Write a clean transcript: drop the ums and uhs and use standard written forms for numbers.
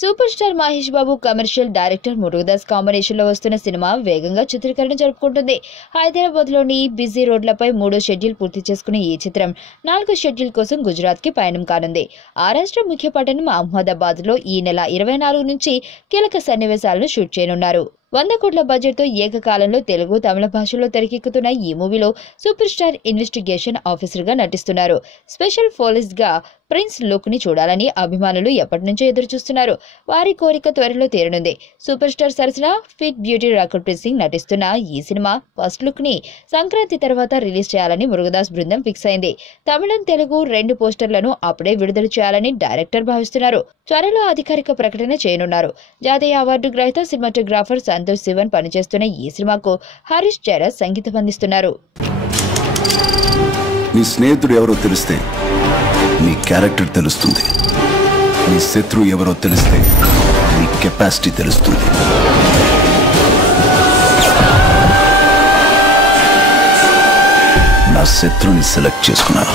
Super star Mahesh Babu commercial director Murugadoss combination లో వస్తున్న cinema వేగంగా చిత్రీకరణ జరుపుకుంటుంది. హైదరాబాద్ లోని బిజీ రోడ్లపై 3వ షెడ్యూల్ పూర్తి చేసుకున్న ఈ చిత్రం 4వ షెడ్యూల్ కోసం గుజరాత్ కి పయనం కానుంది. ఆ రాష్ట్ర ముఖ్య పట్టణం అహ్మదాబాద్ లో ఈ నెల 24 నుంచి కీలక సన్నివేశాలను షూట్ చేయనున్నారు. 100 కోట్ల బడ్జెట్ తో ఏకకాలంలో తెలుగు, తమిళ భాషల్లో తెరకెక్కుతున్న ఈ మూవీలో సూపర్ స్టార్ ఇన్వెస్టిగేషన్ ఆఫీసర్ గా నటిస్తున్నారు. స్పెషల్ పోలీస్ గా ప్రిన్స్ లుక్ ని చూడాలని అభిమానులు ఎప్పటి నుంచో ఎదురు చూస్తున్నారు. వారి కోరిక త్వరలో తీరనుంది. సూపర్ స్టార్ సరసన ఫిట్ బ్యూటీ రకుల్ప్రీత్ సింగ్ నటిస్తున్న ఈ సినిమా ఫస్ట్ లుక్ ని సంక్రాంతి తర్వాత రిలీజ్ చేయాలని మురుగదాస్ బృందం ఫిక్స్ అయింది. తమిళం, తెలుగు 2 పోస్టర్లను అప్పుడే విడుదల చేయాలని డైరెక్టర్ భావిస్తున్నారు. త్వరలో అధికారిక ప్రకటన చేయనున్నారు. జాతీయ అవార్డు గ్రహీత సినిమాటోగ్రాఫర్ సంతోష్ శివన్ పనిచేస్తున్న ఈ సినిమాకు హరీష్ జయరాజ్ సంగీతం అందిస్తున్నారు. నీ స్నేహితుడు ఎవరో తెలిస్తే నీ క్యారెక్టర్ తెలుస్తుంది. నీ శత్రువు ఎవరో తెలిస్తే నీ కెపాసిటీ తెలుస్తుంది. నా శత్రువుని సెలెక్ట్ చేసుకున్నాను.